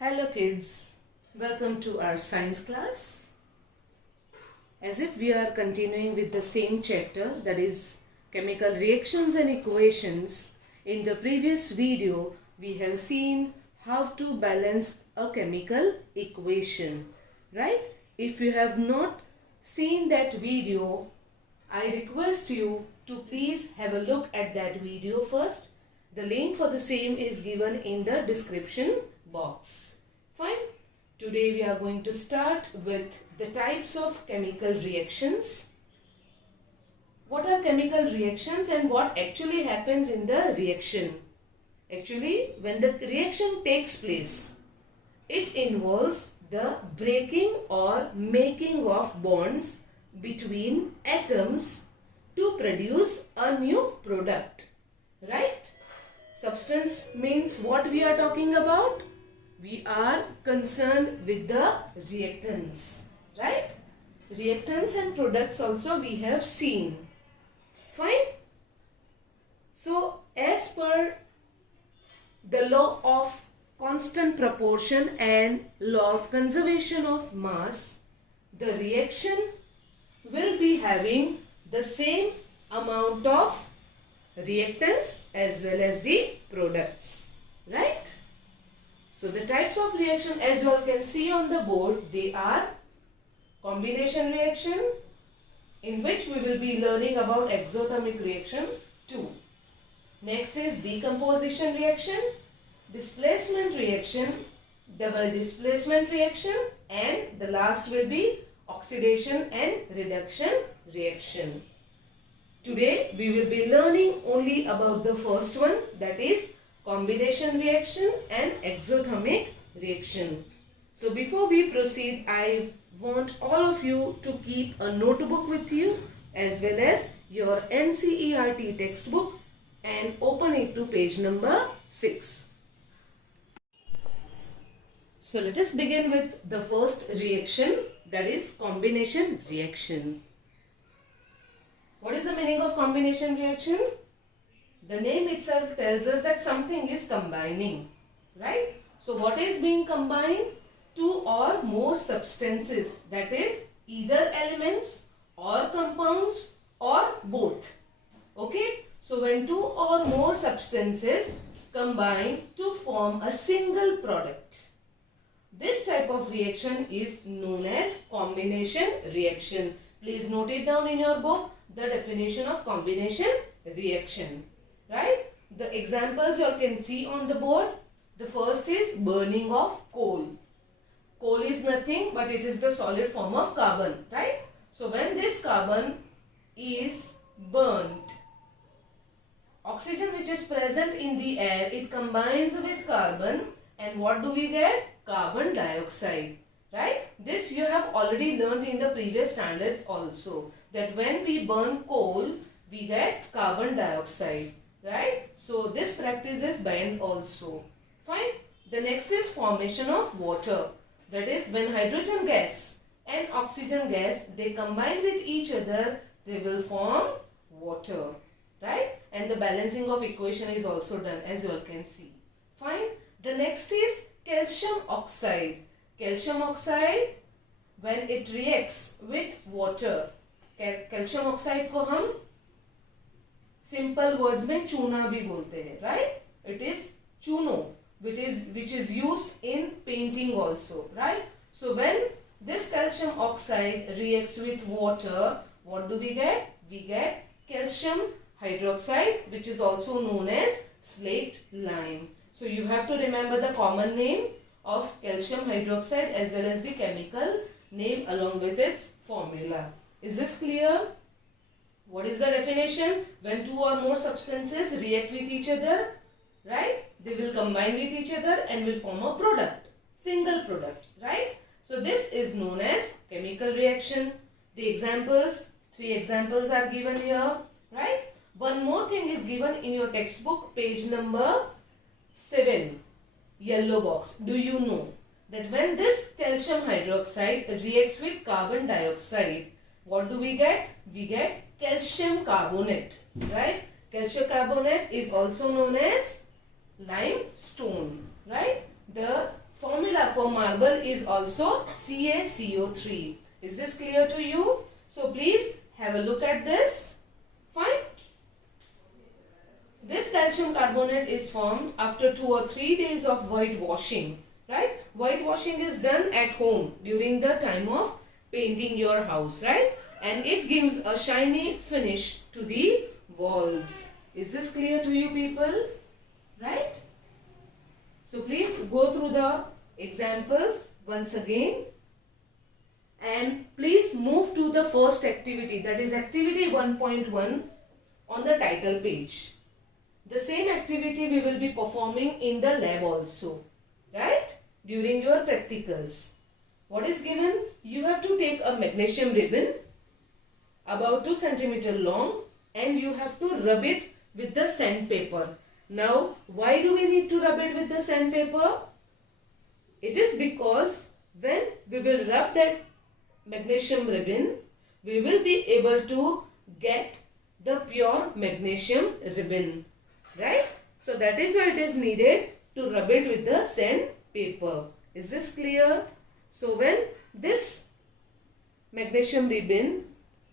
Hello kids, welcome to our science class. As if we are continuing with the same chapter, that is chemical reactions and equations. In the previous video, we have seen how to balance a chemical equation, right? If you have not seen that video, I request you to please have a look at that video first. The link for the same is given in the description box. Fine. Today we are going to start with the types of chemical reactions. What are chemical reactions and what actually happens in the reaction? Actually, when the reaction takes place, it involves the breaking or making of bonds between atoms to produce a new product, right? Substance means what we are talking about? We are concerned with the reactants, right? Reactants and products also we have seen. Fine. So, as per the law of constant proportion and law of conservation of mass, the reaction will be having the same amount of reactants as well as the products, right? So the types of reaction, as you all can see on the board, they are combination reaction, in which we will be learning about exothermic reaction 2. Next is decomposition reaction, displacement reaction, double displacement reaction, and the last will be oxidation and reduction reaction. Today we will be learning only about the first one, that is combination reaction and exothermic reaction. So before we proceed, I want all of you to keep a notebook with you as well as your NCERT textbook and open it to page number 6. So let us begin with the first reaction, that is combination reaction. What is the meaning of combination reaction? The name itself tells us that something is combining, right? So what is being combined? Two or more substances, that is either elements or compounds or both. Okay? So when two or more substances combine to form a single product, this type of reaction is known as combination reaction. Please note it down in your book, the definition of combination reaction. Right? The examples you all can see on the board. The first is burning of coal. Coal is nothing but it is the solid form of carbon. Right? So when this carbon is burnt, oxygen which is present in the air, it combines with carbon, and what do we get? Carbon dioxide. Right? This you have already learnt in the previous standards also, that when we burn coal, we get carbon dioxide. Right? So this practice is banned also. Fine. The next is formation of water. That is when hydrogen gas and oxygen gas, they combine with each other, they will form water. Right? And the balancing of equation is also done, as you all can see. Fine. The next is calcium oxide. Calcium oxide, when it reacts with water, calcium oxide को हम simple words में चूना भी बोलते हैं, right? It is चूनो which is used in painting also, right? So when this calcium oxide reacts with water, what do we get? We get calcium hydroxide, which is also known as slaked lime. So you have to remember the common name of calcium hydroxide as well as the chemical name along with its formula. Is this clear? What is the definition? When two or more substances react with each other, right? They will combine with each other and will form a product. Single product, right? So this is known as chemical reaction. The examples, 3 examples are given here, right? One more thing is given in your textbook, page number 7, yellow box. Do you know that when this calcium hydroxide reacts with carbon dioxide, what do we get? We get calcium carbonate, right? Calcium carbonate is also known as limestone, right? The formula for marble is also CaCO3. Is this clear to you? So please have a look at this. Fine. This calcium carbonate is formed after 2 or 3 days of whitewashing. Right? Whitewashing is done at home during the time of painting your house. Right? And it gives a shiny finish to the walls. Is this clear to you people? Right? So please go through the examples once again. And please move to the first activity, that is activity 1.1 on the title page. The same activity we will be performing in the lab also, right? During your practicals. What is given? You have to take a magnesium ribbon about 2 cm long and you have to rub it with the sandpaper. Now, why do we need to rub it with the sandpaper? It is because when we will rub that magnesium ribbon, we will be able to get the pure magnesium ribbon, right? So that is why it is needed to rub it with the sandpaper. Is this clear? So when this magnesium ribbon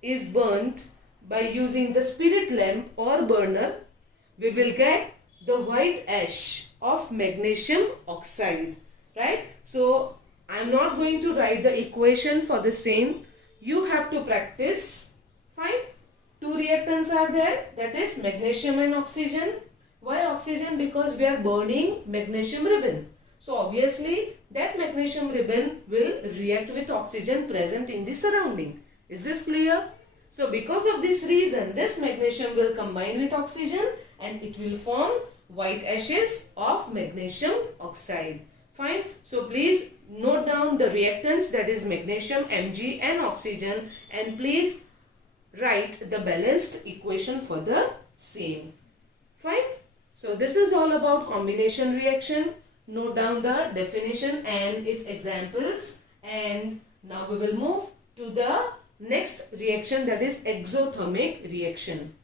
is burnt by using the spirit lamp or burner, we will get the white ash of magnesium oxide, right? So I am not going to write the equation for the same. You have to practice. Fine. 2 reactants are there, that is magnesium and oxygen. Why oxygen? Because we are burning magnesium ribbon. So obviously that magnesium ribbon will react with oxygen present in the surrounding. Is this clear? So because of this reason, this magnesium will combine with oxygen and it will form white ashes of magnesium oxide. Fine. So please note down the reactants, that is magnesium, Mg and oxygen, and please write the balanced equation for the same. Fine. So this is all about combination reaction. Note down the definition and its examples, and now we will move to the next reaction, that is exothermic reaction.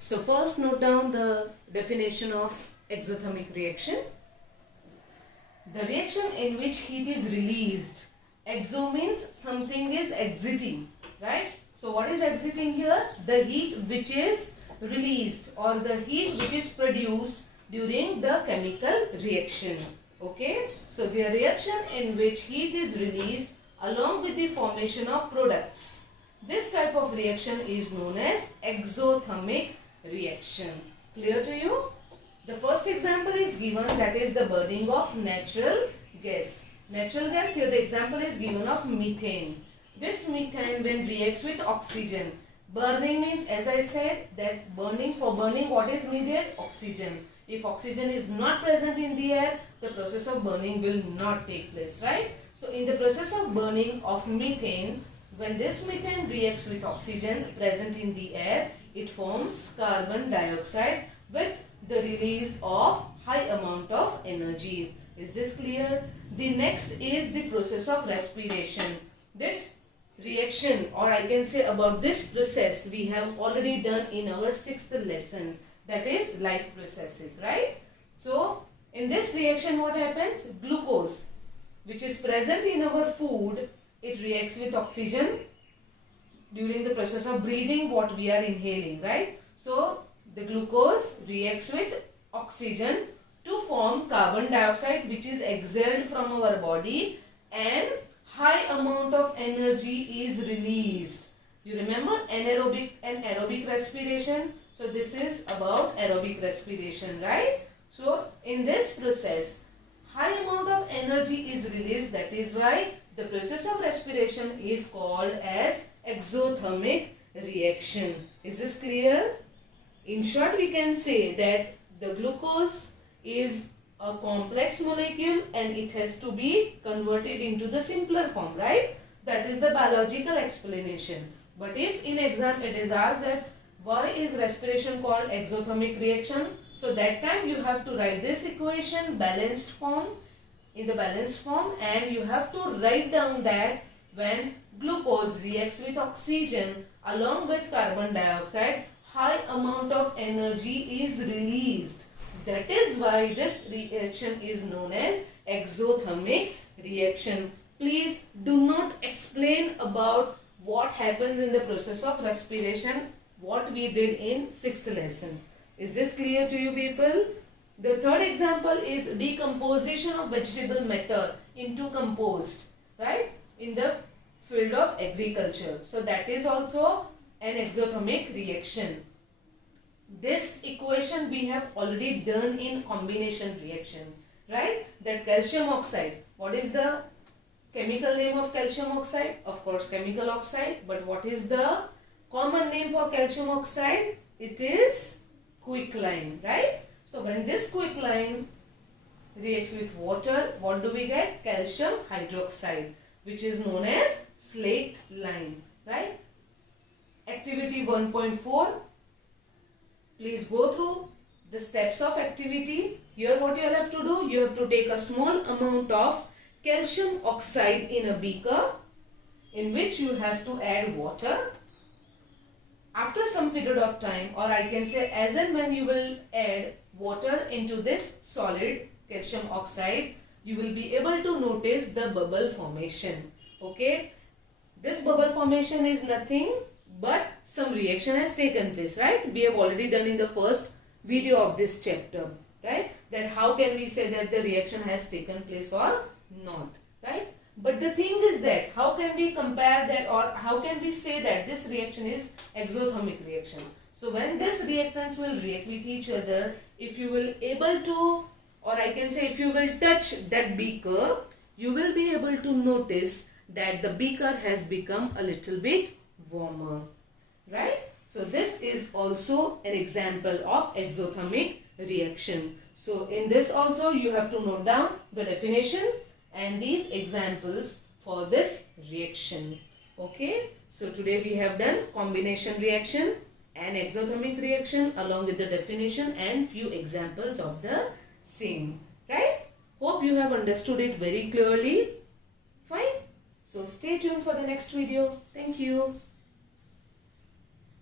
So first note down the definition of exothermic reaction. The reaction in which heat is released. Exo means something is exiting, right? So what is exiting here? The heat which is released or the heat which is produced during the chemical reaction. Okay? So the reaction in which heat is released along with the formation of products. This type of reaction is known as exothermic reaction. Clear to you? The first example is given, that is the burning of natural gas. Natural gas, here the example is given of methane. This methane when reacts with oxygen. Burning means, as I said, that for burning what is needed? Oxygen. If oxygen is not present in the air, the process of burning will not take place, right? So in the process of burning of methane, when this methane reacts with oxygen present in the air, it forms carbon dioxide with the release of high amount of energy. Is this clear? The next is the process of respiration. This reaction, or I can say about this process, we have already done in our 6th lesson, that is life processes, right? So in this reaction what happens? Glucose which is present in our food, it reacts with oxygen during the process of breathing what we are inhaling, right? So the glucose reacts with oxygen to form carbon dioxide which is exhaled from our body, and high amount of energy is released. You remember anaerobic and aerobic respiration? So this is about aerobic respiration, right? So in this process, high amount of energy is released. That is why the process of respiration is called as exothermic reaction. Is this clear? In short, we can say that the glucose is a complex molecule and it has to be converted into the simpler form, right? That is the biological explanation. But if in exam it is asked that why is respiration called exothermic reaction? So that time you have to write this equation balanced form, in the balanced form, and you have to write down that when glucose reacts with oxygen along with carbon dioxide, high amount of energy is released That is why this reaction is known as exothermic reaction. Please do not explain about what happens in the process of respiration, what we did in 6th lesson. Is this clear to you people? The third example is decomposition of vegetable matter into compost, right, in the field of agriculture. So that is also an exothermic reaction. This equation we have already done in combination reaction, right? That calcium oxide, what is the chemical name of calcium oxide? Of course, chemical oxide. But what is the common name for calcium oxide? It is quicklime, right? So when this quicklime reacts with water, what do we get? Calcium hydroxide, which is known as slaked lime, right? Activity 1.4. Please go through the steps of activity. Here what you will have to do, you have to take a small amount of calcium oxide in a beaker in which you have to add water. After some period of time, or I can say as and when you will add water into this solid calcium oxide, you will be able to notice the bubble formation. Okay, this bubble formation is nothing but some reaction has taken place, right? We have already done in the first video of this chapter, right? That how can we say that the reaction has taken place or not, right? But the thing is that how can we compare that, or how can we say that this reaction is exothermic reaction? So when this reactants will react with each other, if you will able to, or I can say if you will touch that beaker, you will be able to notice that the beaker has become a little bit warmer, right? So this is also an example of exothermic reaction. So in this also you have to note down the definition and these examples for this reaction. Okay, so today we have done combination reaction and exothermic reaction along with the definition and few examples of the same, right? Hope you have understood it very clearly. Fine. So stay tuned for the next video. Thank you.